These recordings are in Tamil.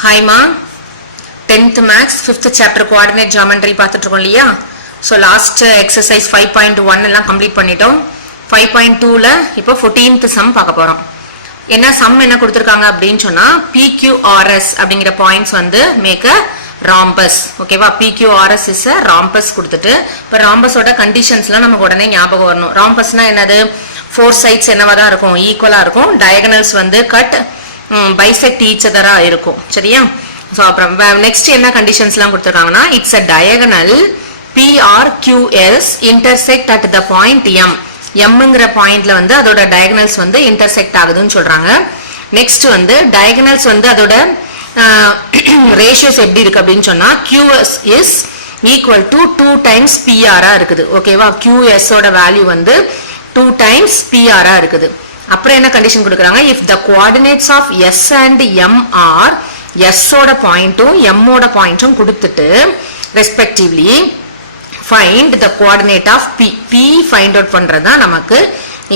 Hi ma, 10th max 5th chapter coordinate geometry பார்த்துட்டு இருக்கோம் இல்லையா? So last exercise 5.1 எல்லாம் complete பண்ணிட்டோம். 5.2ல இப்போ 14th sum பார்க்க போறோம். என்ன sum என்ன கொடுத்திருக்காங்க அப்படினு சொன்னா PQRS அப்படிங்கிற points வந்து make a rhombus. ஓகேவா? PQRS is a rhombus கொடுத்துட்டு இப்போ rhombusோட கண்டிஷன்ஸ்லாம் நமக்கு உடனே ஞாபகம் வரணும். rhombusனா என்னது? four sides என்னவா தான் இருக்கும்? ஈக்குவலா இருக்கும். diagonals வந்து cut bisect each other இருக்கும். சரியா? So அப்புறம் next என்ன கண்டிஷன்ஸ்லாம் கொடுத்திருக்காங்கன்னா it's a diagonal PRQS intersect at the point M. Mங்கிற பாயிண்ட்ல வந்து அதோட diagonals வந்து intersect ஆகுதுன்னு சொல்றாங்க. next வந்து diagonals வந்து அதோட ratios எப்படி இருக்கு அப்படினு சொன்னா QS is equal to 2 times PR இருக்குது. ஓகேவா? QS ஓட வேல்யூ வந்து 2 times PR இருக்குது. அப்புறம் என்ன கண்டிஷன் கொடுக்கறாங்க? if the coordinates of S and M are S ஓட பாயிண்ட்டும் M ஓட பாயிண்ட்டும் கொடுத்துட்டு respectively find the coordinate of P. P find out பண்றதா நமக்கு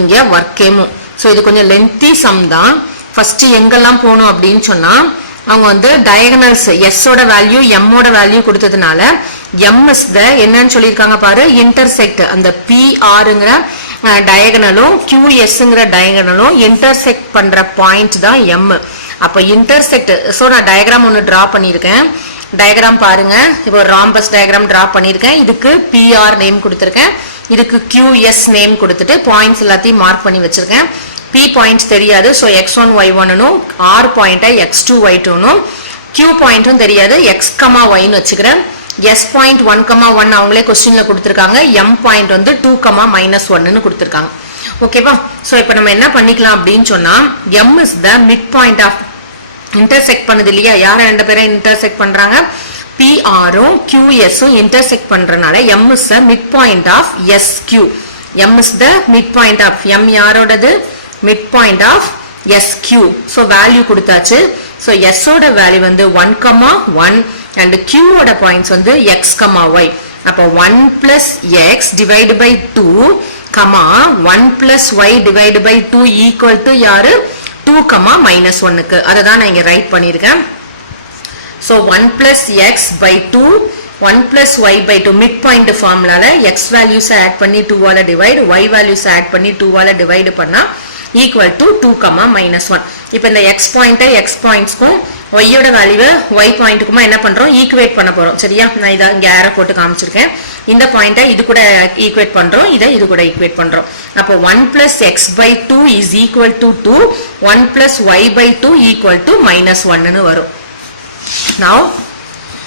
இங்க work ஏமு. சோ இது கொஞ்சம் lengthy sum தான். first எங்கெல்லாம் போணும் அப்படினு சொன்னா அவங்க வந்து diagonals S ஓட வேல்யூ M ஓட வேல்யூ கொடுத்ததுனால M is the என்னன்னு சொல்லிருக்காங்க பாரு intersect அந்த PRங்கற diagonalum QSங்கற diagonalum intersect பண்ற பாயிண்ட் தான் M. அப்ப intersect சோ நான் டயகிராம் ஒன்னு டிரா பண்ணிருக்கேன். டயகிராம் பாருங்க. இப்போ rhombus டயகிராம் டிரா பண்ணிருக்கேன். இதுக்கு PR நேம் கொடுத்திருக்கேன். இதுக்கு QS நேம் கொடுத்துட்டு பாயிண்ட்ஸ் எல்லாத்தையும் மார்க் பண்ணி வச்சிருக்கேன். P பாயிண்ட்ஸ் தெரியாது. சோ x1 y1 னும் R பாயிண்ட x2 y2 னும் Q பாயிண்டும் தெரியாது. x, y னு வச்சுக்கிறேன். S பாயிண்ட் 1, 1 அவங்களே क्वेश्चनல கொடுத்திருக்காங்க. M பாயிண்ட் வந்து 2, -1 னு கொடுத்திருக்காங்க. ஓகேவா? சோ இப்போ நம்ம என்ன பண்ணிக்கலாம் அப்படினு சொன்னா M is the midpoint of intersect பண்ணுது இல்லையா? யார ரெண்டு பேரை intersect பண்றாங்க? PR um QS um intersect பண்றனால M is the midpoint of SQ. M is the midpoint of M யாரோடது? midpoint of SQ. so value கொடுத்தாச்சு. so S ஓட வேல்யூ வந்து 1, 1 and Q ஓட பாயிண்ட்ஸ் வந்து x, y. அப்ப 1 plus x divided by 2, 1 plus y divided by 2 equal to யாரு? 2, -1 க்கு. அததான் நான் இங்க ரைட் பண்ணிருக்கேன். so 1 plus x by 2, 1 plus y by 2 midpoint formulaல x values add பண்ணி 2 ஆல divide, y values add பண்ணி 2 ஆல divide பண்ணா equal to 2, -1. இப்போ இந்த x பாயிண்ட் x பாயிண்ட்ஸ்க்கும் y ஓட வேல்யூவை y பாயிண்ட்க்குமா என்ன பண்றோம்? ஈக்குவேட் பண்ண போறோம். சரியா? நான் இத இங்க ஏரோ போட்டு காமிச்சிருக்கேன். இந்த பாயிண்ட இது கூட ஈக்குவேட் பண்றோம். இத இது கூட ஈக்குவேட் பண்றோம். அப்போ 1 plus x by 2 is equal to 2, 1 plus y by 2 equal to -1 னு வரும். now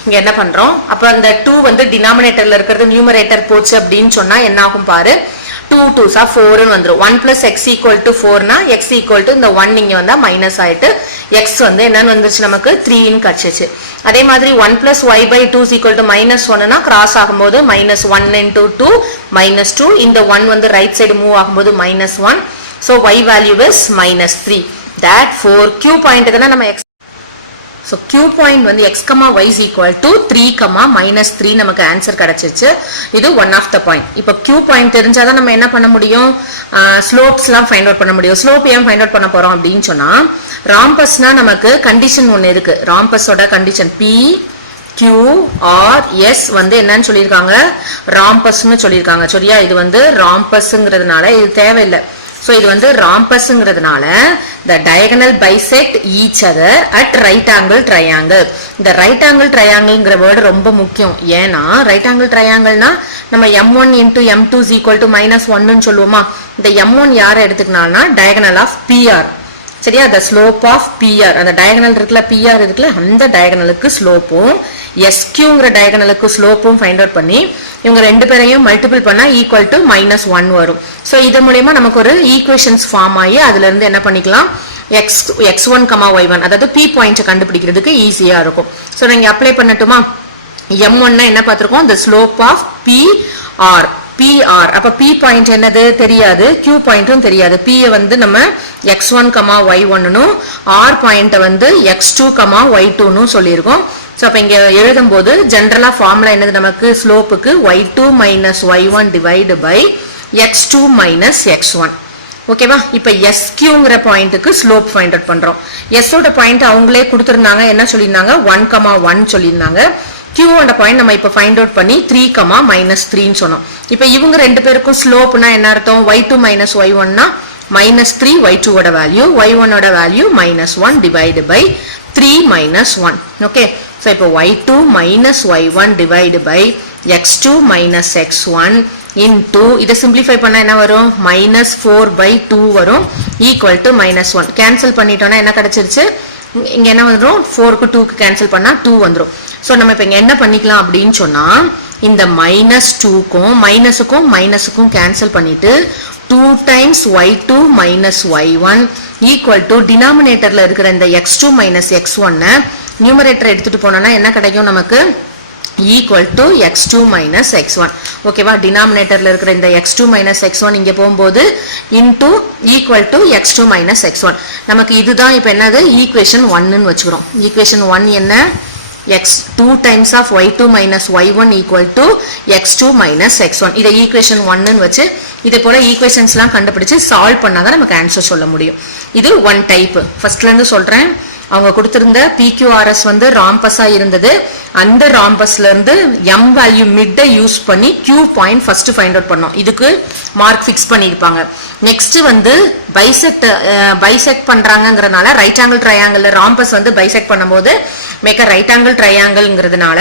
இங்க என்ன பண்றோம்? அப்ப அந்த 2 வந்து டினாமினேட்டர்ல இருக்குது நியூமரேட்டர் போச்சு அப்படினு சொன்னா என்ன ஆகும் பாரு? 2 2s are 4 னு வந்துரும். 1 plus x equal to 4 னா x equal to இந்த 1 இங்க வந்தா மைனஸ் ஆயிட்டு x வந்து என்னன்னு வந்துருச்சு நமக்கு 3 ன்னு கிடைச்சிச்சு. அதே மாதிரி 1 plus y by 2 is equal to -1 னா கிராஸ் ஆகும்போது -1 into 2 -2. இந்த 1 வந்து ரைட் சைடு மூவ் ஆகும்போது -1. so y value is -3. therefore q point தான நம்ம x. so q பாயிண்ட் வந்து x, y is equal to 3, -3 நமக்கு ஆன்சர் கிடைச்சிருச்சு. இது one of the point. இப்போ q பாயிண்ட் தெரிஞ்சாதான் நம்ம என்ன பண்ண முடியும்? ஸ்லோப்ஸ்லாம் ஃபைண்ட் அவுட் பண்ண முடியும். ஸ்லோப் ஏன் ஃபைண்ட் அவுட் பண்ண போறோம் அப்படின்னு சொன்னா ராம்பஸ்னா நமக்கு கண்டிஷன் ஒன்னு இருக்கு. ராம்பஸோட condition P Q R S வந்து என்னன்னு சொல்லியிருக்காங்க? ராம்பஸ்னு சொல்லியிருக்காங்க. சரியா? இது வந்து ராம்பஸ்ங்கிறதுனால இது தேவையில்லை. so இது வந்து ராம்பஸ்ங்கிறதுனால the diagonal bisect each other at right angle triangle. இந்த right angle triangleங்கிற வேர்டு ரொம்ப முக்கியம். ஏன்னா right angle triangleனா நம்ம m1 into m2 is equal to -1 ன்னு சொல்லுவோமா? இந்த m1 யாரை எடுத்துக்கனால்னா diagonal of PR. சரியா? the slope of PR அந்த diagonal இருக்குல PR இருக்குல அந்த diagonalக்கு ஸ்லோப்பும் SQங்கிற diagonalக்கு ஸ்லோப்பும் ஃபைண்ட் அவுட் பண்ணி இவங்க ரெண்டு பேரையும் மல்டிபிள் பண்ணா ஈக்குவல் டு -1 வரும். சோ இது மூலமா நமக்கு ஒரு ஈக்குவேஷன்ஸ் ஃபார்ம் ஆகி அதுல இருந்து என்ன பண்ணிக்கலாம்? x1, y1 அதாவது P பாயிண்ட் கண்டுபிடிக்கிறதுக்கு ஈஸியா இருக்கும். சோ நீங்க அப்ளை பண்ணட்டுமா? m1 னா என்ன பார்த்திருக்கோம்? the slope of PR. PR அப்ப P பாயிண்ட் என்னது? தெரியாது. Q பாயிண்ட்டும் தெரியாது. P வந்து நம்ம x1, y1 னும் R பாயிண்ட வந்து x2, y2 னு சொல்லிருக்கோம். சோ அப்ப இங்க எழுதும்போது ஜெனரலா ஃபார்முலா என்னது நமக்கு? ஸ்லோப்புக்கு y2 - y1 divided by x2 - x1. ஓகேவா? இப்ப SQங்கிற பாயிண்ட்டுக்கு ஸ்லோப் ஃபைண்ட் அவுட் பண்றோம். S ஓட பாயிண்ட் அவங்களே கொடுத்திருந்தாங்க, என்ன சொல்லியிருந்தாங்க, 1,1 சொல்லியிருந்தாங்க. Q ஓட பாயிண்ட் நம்ம இப்ப ஃபைண்ட் அவுட் பண்ணி 3,-3 சொன்னோம். இப்ப இவங்க ரெண்டு பேருக்கும் ஸ்லோப்னா என்ன அர்த்தம்? y2 minus y1 னா -3 y2 ஓட வேல்யூ, y1 ஓட value -1 divided by 3 - 1. Okay, so இப்போ y2 minus y1 divided by x2 minus x1 into இதை simplify பண்ணா என்ன வரும்? -4/2 வரும் equal to -1. கேன்சல் பண்ணிட்டோம்னா என்ன கிடைச்சிருச்சு? இங்க என்ன வந்துரும்? 4க்கு 2க்கு கேன்சல் பண்ணா 2 வந்துரும். சோ நம்ம இப்ப இங்க என்ன பண்ணிக்கலாம் அப்படின்னு சொன்னா, இந்த -2க்கும் மைனஸுக்கும் கேன்சல் பண்ணிட்டு 2 times y2 minus y1 equal to denominatorல இருக்கிற இந்த x2 minus x1 numerator எடுத்துட்டு போனோம்னா என்ன கிடைக்கும் நமக்கு? equal to x2 minus x1. ஓகேவா? denominatorல இருக்கிற இந்த x2 minus x1 இங்க போகும்போது into equal to x2 minus x1. நமக்கு இதுதான் இப்ப என்னது? equation 1 ன்னு வச்சுக்கிறோம். equation 1 என்ன? x2 times of y2 minus y1 equal to x2 minus x1. இதை equation 1 ன்னு வச்சு இதே போல ஈக்குவேஷன்ஸ்லாம் கண்டுபிடிச்சு சால்வ் பண்ணாதான் நமக்கு ஆன்சர் சொல்ல முடியும். இது ஒன் டைப். ஃபர்ஸ்ட்ல இருந்து சொல்றேன். அவங்க கொடுத்திருந்த PQRS வந்து ராம்பஸா இருந்தது. அந்த ராம்பஸ்ல இருந்து m வேல்யூ மிட்டை யூஸ் பண்ணி Q point first find out பண்ணோம். இதுக்கு மார்க் ஃபிக்ஸ் பண்ணிருப்பாங்க. நெக்ஸ்ட் வந்து பைசெக்ட் பண்றாங்கங்கறனால ரைட் ஆங்கிள் ட்ரையாங்கிள் ராம்பஸ் வந்து பைசெக்ட் பண்ணும்போது மேக் a ரைட் ஆங்கிள் ட்ரையாங்கிள்ங்கிறதுனால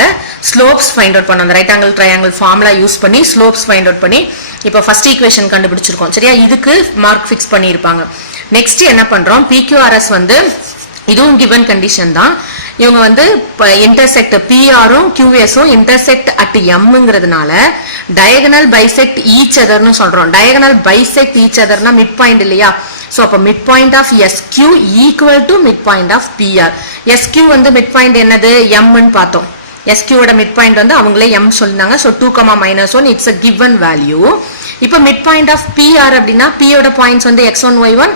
ஸ்லோப்ஸ் ஃபைண்ட் அவுட் பண்ணோம். அந்த right angle triangle formula use பண்ணி ஸ்லோப்ஸ் ஃபைண்ட் அவுட் பண்ணி இப்போ ஃபர்ஸ்ட் ஈக்குவேஷன் கண்டுபிடிச்சிருக்கோம். சரியா? இதுக்கு மார்க் ஃபிக்ஸ் பண்ணிருப்பாங்க. நெக்ஸ்ட் என்ன பண்றோம்? PQRS வந்து இதுவும் given condition தான். இவங்க வந்து intersect PRம் QSம் intersect at Mங்கிறதுனால diagonal bisect each other னு சொல்றோம். diagonal bisect each other னா midpoint இல்லையா? சோ அப்ப midpoint of SQ equal to midpoint of PR. SQ வந்து midpoint என்னது? M ன்னு பார்த்தோம். SQ ஓட midpoint வந்து அவங்களே M சொல்லினாங்க. So 2,-1 it's a given value. இப்போ midpoint of PR அப்படின்னா P ஓட பாயிண்ட்ஸ் வந்து x1 y1,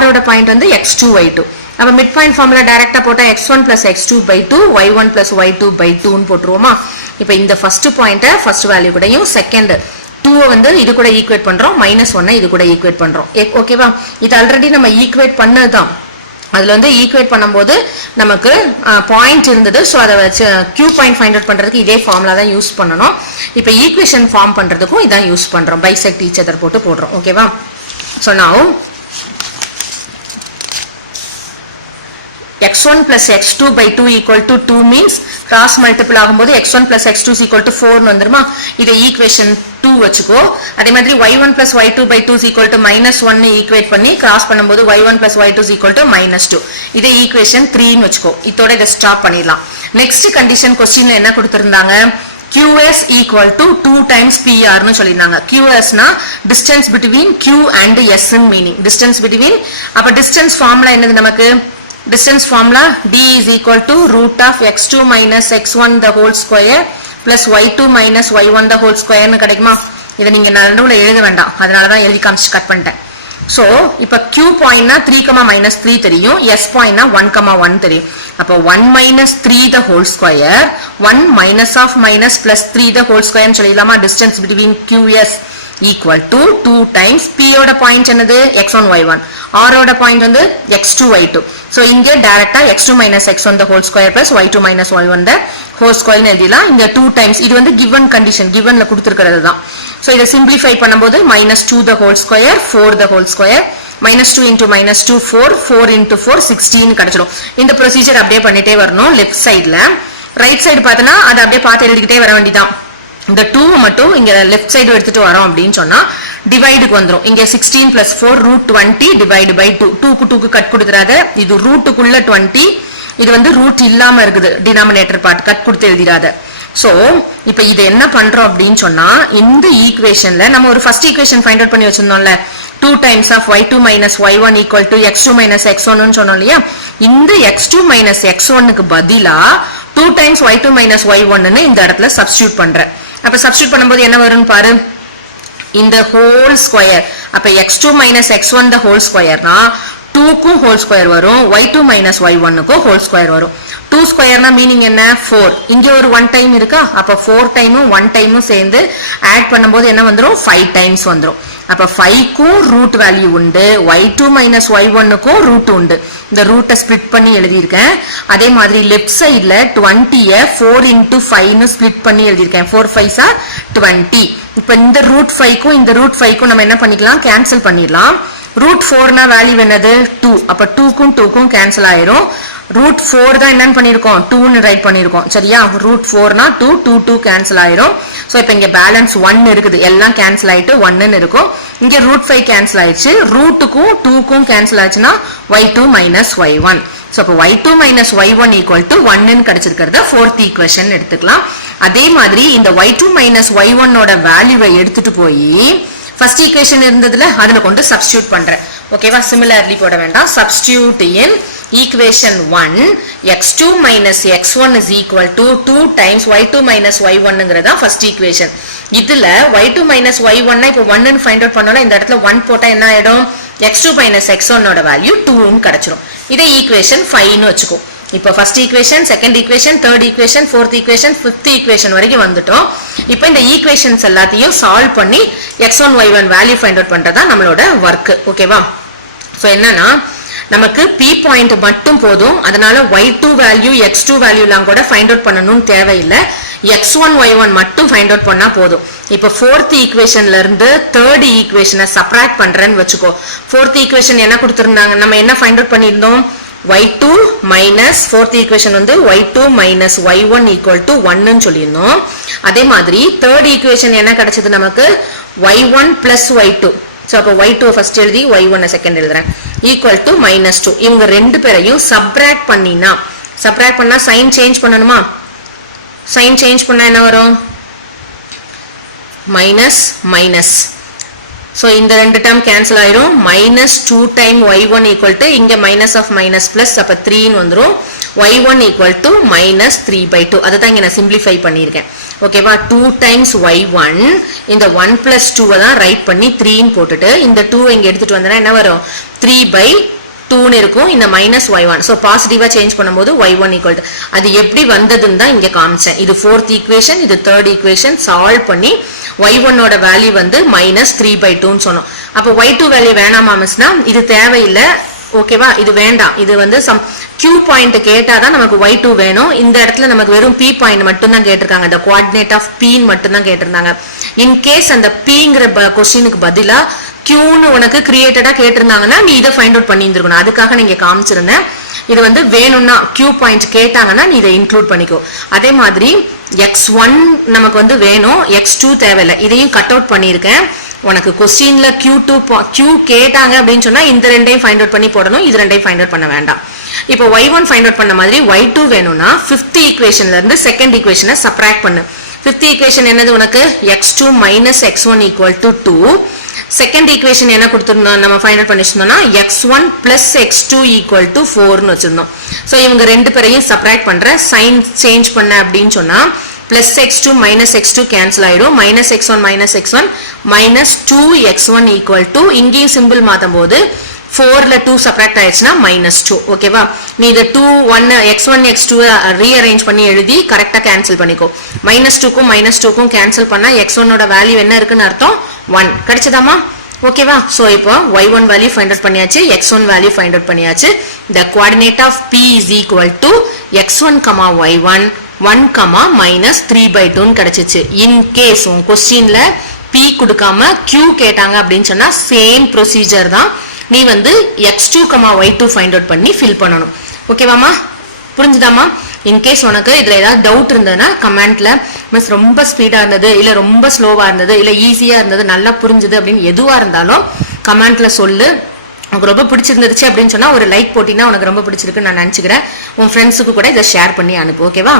R ஓட பாயிண்ட் வந்து x2 y2. அப்ப midpoint formula டைரக்டா போட்டா x1 plus x2/2 y1 plus y2/2 ன்னு போட்டுருவோமா? இப்போ இந்த ஃபர்ஸ்ட் பாயிண்ட ஃபர்ஸ்ட் வேல்யூ கூடயும் செகண்ட் 2 வந்து இது கூட ஈக்குவேட் பண்றோம், -1 இது கூட ஈக்குவேட் பண்றோம். ஓகேவா? இது ஆல்ரெடி நம்ம ஈக்குவேட் பண்ணதுதான். அதுல வந்து ஈக்குவேட் பண்ணும்போது நமக்கு பாயிண்ட் இருந்தது. சோ அதை வச்சு Q பாயிண்ட் ஃபைண்ட் அவுட் பண்றதுக்கு இதே ஃபார்முலா தான் யூஸ் பண்ணணும். இப்போ ஈக்குவேஷன் ஃபார்ம் பண்றதுக்கும் இதான் யூஸ் பண்றோம். பைசெக்ட் ஈச் அதர் போட்டு போடுறோம். ஓகேவா? சோ நவ x1 plus x2/2 equal to 2 means cross multiple ஆகும்போது x1 plus x2 is equal to 4 னு வந்துருமா? இதை equation 2 வச்சுக்கோ. அதே மாதிரி y1 plus y2/2 is equal to -1 னு ஈக்குவேட் பண்ணி கிராஸ் பண்ணும்போது y1 plus y2 is equal to -2. இதை equation 3 னு வச்சுக்கோ. இதோட இதை ஸ்டாப் பண்ணிடலாம். நெக்ஸ்ட் கண்டிஷன் क्वेश्चनல என்ன கொடுத்திருந்தாங்க? QS equal to 2 times PR னு சொல்லிருந்தாங்க. QS னா distance between Q and S ன்னு மீனிங். distance between அப்ப distance ஃபார்முலா என்னது நமக்கு? Distance formula D is equal to root of x2 minus x1 the whole square plus y2 minus y1 the whole square னு கிடைக்குமா? இதை நீங்க நடுவுல எழுத வேண்டாம், அதனாலதான் எழுதி காமிச்சு கட் பண்ணிட்டேன். சோ இப்ப Q பாயிண்ட்னா 3,-3 தெரியும், S பாயிண்ட்னா 1,1 தெரியும். அப்ப 1 minus 3 the whole square 1 minus of minus plus 3 the whole square னு சொல்லிடலாமா? distance between QS equal to 2 times P ஓட பாயிண்ட் என்னது? x1 y1, R ஓட பாயிண்ட் வந்து x2 y2. சோ இங்க டைரக்டா x2 minus x1 the whole square plus y2 minus y1 the whole square னு எழுதிடலாம். இந்த 2 times இது வந்து given condition, givenல கொடுத்திருக்கிறது தான். சோ இதை simplify பண்ணும்போது -2 the whole square 4 the whole square -2 into -2 4 4 into 4 16 கிடைச்சிடும். இந்த ப்ரொசீஜர் அப்படியே பண்ணிட்டே வரணும். லெஃப்ட் சைடுல ரைட் சைடு பார்த்தனா அதை அப்படியே பார்த்து எழுதிக்கிட்டே வர வேண்டியதான். இந்த 2 மட்டும் இங்க லெஃப்ட் சைடு எடுத்துட்டு வரோம் அப்படின்னு சொன்னா டிவைடுக்கு வந்துரும். இங்க 16 plus 4 root 20 divide by 2. 2க்கு 2க்கு கட் கொடுத்துறாத, இது ரூட்டுக்குள்ள 20, இது வந்து ரூட் இல்லாம இருக்குது டினாமினேட்டர் பார்ட், கட் கொடுத்து எழுதிராத. சோ இப்போ இது என்ன பண்றோம் அப்படின்னு சொன்னா, இந்த ஈக்குவேஷன்ல நம்ம ஒரு ஃபர்ஸ்ட் ஈக்குவேஷன் ஃபைண்ட் அவுட் பண்ணி வச்சிருந்தோம்ல, 2 times of y2 minus y1 equal to x2 minus x1 னு சொன்னோம் இல்லையா? இந்த x2 minus x1 க்கு பதிலா 2 times y2 minus y1 னு இந்த இடத்துல சப்ஸ்டிட்யூட் பண்றேன். அப்ப சப்ஸ்டிட்யூட் பண்ணும்போது என்ன வரும்னு பாரு, இந்த ஹோல் ஸ்கொயர். அப்ப x2 minus x1 the whole square னா 2க்கும் ஹோல் ஸ்கொயர் வரும், y2 மைனஸ் y1க்கும் ஹோல் ஸ்கொயர் வரும். 2 ஸ்கொயர்னா மீனிங் என்ன? 4. இங்க ஒரு 1 டைம் இருக்கா, அப்ப 4 டைமும் 1 டைமும் சேர்ந்து ஆட் பண்ணும்போது என்ன வந்துரும்? 5 டைம்ஸ் வந்துரும். அப்ப 5க்கும் ரூட் வேல்யூ உண்டு, y2 மைனஸ் y1க்கும் ரூட் உண்டு. இந்த ரூட்டை ஸ்பிளிட் பண்ணி எழுதியிருக்கேன். அதே மாதிரி லெஃப்ட் சைட்ல 20ய 4 into 5ன்னு ஸ்பிளிட் பண்ணி எழுதியிருக்கேன். 4 5s are 20. இப்ப இந்த ரூட் 5க்கும் இந்த ரூட் 5க்கும் நம்ம என்ன பண்ணிக்கலாம்? கேன்சல் பண்ணிடலாம். ரூட் 4னா வேல்யூ என்னது? 2. அப்ப 2க்கும் 2க்கும் கேன்சல் ஆயிரும். ரூட் 4 தான் என்னன்னு பண்ணிருக்கோம்? 2ன்னு ரைட் பண்ணிருக்கோம். சரியா? ரூட் 4னா 2, 2 2 கேன்சல் ஆயிரும். சோ இப்போ இங்க பேலன்ஸ் 1 இருக்குது, எல்லாம் கேன்சல் ஆயிட்டு 1ன்னு இருக்கும். இங்க ரூட் 5 கேன்சல் ஆயிடுச்சு, ரூட்டுக்கும் 2க்கும் கேன்சல் ஆச்சுன்னா y2 மைனஸ் y1. சோ அப்போ y2 minus y1 equal to 1ன்னு கிடைச்சிருக்கிறத ஃபோர்த் ஈக்குவேஷன் எடுத்துக்கலாம். அதே மாதிரி இந்த y2 மைனஸ் y1 ஓட வேல்யூவை எடுத்துட்டு போய் ஃபர்ஸ்ட் ஈக்குவேஷன் இருந்ததுல அதுல கொண்டு சப்ஸ்டிட்யூட் பண்றேன். ஓகேவா? சிமிலர்லி போட வேண்டாம். Substitute in equation 1 x2 minus x1 is equal to 2 times y2 minus y1ங்கிறதா ஃபர்ஸ்ட் ஈக்குவேஷன். இதுல y2 minus y1 இப்போ 1ன்னு ஃபைண்ட் அவுட் பண்ணோம்னா இந்த இடத்துல 1 போட்டா என்ன ஆயிடும்? x2 minus x1 ஓட வேல்யூ 2ன்னு கிடைச்சிரும். இதை ஈக்குவேஷன் 5ன்னு வச்சுக்கோ. இப்போ first equation, second equation, third equation, fourth equation, fifth equation வரைக்கும் வந்துட்டோம். இப்போ இந்த ஈக்குவேஷன்ஸ் எல்லாத்தையும் சால்வ் பண்ணி x1 y1 value find out பண்றதா நம்மளோட ஒர்க். ஓகேவா? ஸோ என்னன்னா நமக்கு P பாயிண்ட் மட்டும் போதும். அதனால y2 வேல்யூ x2 வேல்யூலாம் கூட ஃபைண்ட் அவுட் பண்ணணும்னு தேவையில்லை. x1 y1 மட்டும் ஃபைண்ட் அவுட் பண்ணா போதும். இப்போ ஃபோர்த் ஈக்குவேஷன்ல இருந்து தேர்ட் ஈக்குவேஷனை சப்ராக்ட் பண்றேன்னு வச்சுக்கோ. ஃபோர்த் ஈக்குவேஷன் என்ன கொடுத்திருந்தாங்க? நம்ம என்ன ஃபைண்ட் அவுட் பண்ணியிருந்தோம்? y2 மைனஸ் ஃபோர்த் ஈக்குவேஷன் வந்து y2 minus y1 equal to 1ன்னு சொல்லியிருந்தோம். அதே மாதிரி தேர்ட் ஈக்குவேஷன் என்ன கிடைச்சது நமக்கு? y1 plus y2. ஸோ அப்போ y2 ஃபர்ஸ்ட் எழுதி y1 செகண்ட் எழுதுறேன். Equal to minus 2. இவங்க ரெண்டு பேரையும் சப்ராக்ட் பண்ணினா, சப்ராக்ட் பண்ணா சைன் சேஞ்ச் பண்ணணுமா? சைன் சேஞ்ச் பண்ணா என்ன வரும்? Minus minus. ஸோ இந்த ரெண்டு டேர்ம் கேன்சல் ஆயிரும். Minus 2 time y1 equal to இங்க மைனஸ் ஆஃப் மைனஸ் பிளஸ், அப்போ 3ன்னு வந்துடும். y1 equal to minus 3/2. அதை தான் இங்க நான் சிம்பிளிஃபை பண்ணியிருக்கேன். ஓகேவா? 2 டைம்ஸ் y1, இந்த 1 பிளஸ் 2 தான் ரைட் பண்ணி 3ன்னு போட்டுட்டு இந்த 2 இங்க எடுத்துட்டு வந்தா என்ன வரும்? 3/2ன்னு இருக்கும். இந்த மைனஸ் y1. ஸோ பாசிட்டிவா சேஞ்ச் பண்ணும்போது y1 ஈக்குவல் டு, அது எப்படி வந்ததுன்னு தான் இங்க காமிச்சேன். இது ஃபோர்த் ஈக்குவேஷன், இது தேர்ட் ஈக்குவேஷன் சால்வ் பண்ணி y1 ஓட வேல்யூ வந்து மைனஸ் 3/2ன்னு சொன்னோம். அப்போ y2 வேல்யூ வேணாமா மிஸ்னா? இது தேவையில்லை. ஓகேவா? இது வேண்டாம். இது வந்து சம் Q பாயிண்ட் கேட்டாதான் நமக்கு y2 வேணும். இந்த இடத்துல நமக்கு வெறும் P பாயிண்ட் மட்டும் தான் கேட்டிருக்காங்க. இந்த கோஆர்டினேட் ஆஃப் P மட்டும் தான் கேட்டிருந்தாங்க. இன்கேஸ் அந்த Pங்கிற கொஸ்டினுக்கு பதிலா Qன்னு உனக்கு கிரியேட்டடா கேட்டிருந்தாங்கன்னா நீ இதை ஃபைண்ட் அவுட் பண்ணி இருந்திருக்கணும். அதுக்காக நீங்க காமிச்சிருந்தேன். இது வந்து வேணும்னா Q பாயிண்ட் கேட்டாங்கன்னா நீ இதை இன்க்ளூட் பண்ணிக்கோ. அதே மாதிரி x1 நமக்கு வந்து வேணும், x2 தேவையில்லை. இதையும் கட் அவுட் பண்ணியிருக்கேன். உனக்கு கொஸ்டின்ல Q கேட்டாங்க அப்படின்னு சொன்னா இந்த ரெண்டையும் ஃபைண்ட் அவுட் பண்ணி போடணும், இது ரெண்டையும் ஃபைண்ட் அவுட் பண்ண வேண்டாம். இப்போ y1 ஃபைண்ட் அவுட் பண்ண மாதிரி y2 வேணும்னா ஃபிஃப்த் ஈக்குவேஷன்ல இருந்து செகண்ட் ஈக்குவேஷனை சப்ராக்ட் பண்ணு. ஃபிஃப்த் ஈக்குவேஷன் என்னது உனக்கு? x2 minus x1 equal to 2. Second equation என்ன கொடுத்துருந்தோம்? நம்ம ஃபைண்ட் அவுட் பண்ணிருந்தோம்னா x1 plus x2 equal to 4ன்னு வச்சிருந்தோம். ஸோ இவங்க ரெண்டு பேரையும் சப்ராக்ட் பண்ற, சைன் சேஞ்ச் பண்ண அப்படின்னு சொன்னா plus x2 minus x2 cancel ஆயிடும். Minus x1 minus x1 minus 2x1 equal to, இங்கேயும் சிம்பிள் மாற்றும் போது 4ல 2 சப்ராக்ட் ஆயிடுச்சுன்னா மைனஸ் 2. ஓகேவா? நீ இதை 2 x1 x2 ரீஅரேஞ்ச் பண்ணி எழுதி கரெக்டா கேன்சல் பண்ணிக்கோ. மைனஸ் 2க்கும் மைனஸ் 2க்கும் கேன்சல் பண்ணா x1 ஓட வேல்யூ என்ன இருக்குன்னு அர்த்தம்? 1 கிடைச்சதாமா? ஓகேவா? சோ இப்போ y1 வேல்யூ ஃபைண்ட் அவுட் பண்ணியாச்சு, x1 வேல்யூ ஃபைண்ட் அவுட் பண்ணியாச்சு. the coordinate of P is equal to x1, y1 1, minus 3/2 கிடைச்சிச்சு. இன் கேஸ் உன் கொஸ்டின்ல P கொடுக்காம Q கேட்டாங்க அப்படின்னு சொன்னா சேம் ப்ரொசீஜர் தான். நீ வந்து x2, y2 ஃபைண்ட் அவுட் பண்ணி ஃபில் பண்ணணும். ஓகேவாமா? புரிஞ்சுதாமா? இன்கேஸ் உனக்கு இதுல ஏதாவது டவுட் இருந்ததுன்னா கமெண்ட்ல மிஸ் ரொம்ப ஸ்பீடா இருந்தது, இல்ல ரொம்ப ஸ்லோவா இருந்தது, இல்ல ஈஸியா இருந்தது, நல்லா புரிஞ்சுது அப்படின்னு எதுவா இருந்தாலும் கமெண்ட்ல சொல்லு. உனக்கு ரொம்ப பிடிச்சிருந்துச்சு அப்படின்னு சொன்னா ஒரு லைக் போட்டினா உனக்கு ரொம்ப பிடிச்சிருக்குன்னு நான் நினைச்சுக்கிறேன். உன் ஃப்ரெண்ட்ஸுக்கு கூட இதை ஷேர் பண்ணி அனுப்பு. ஓகேவா?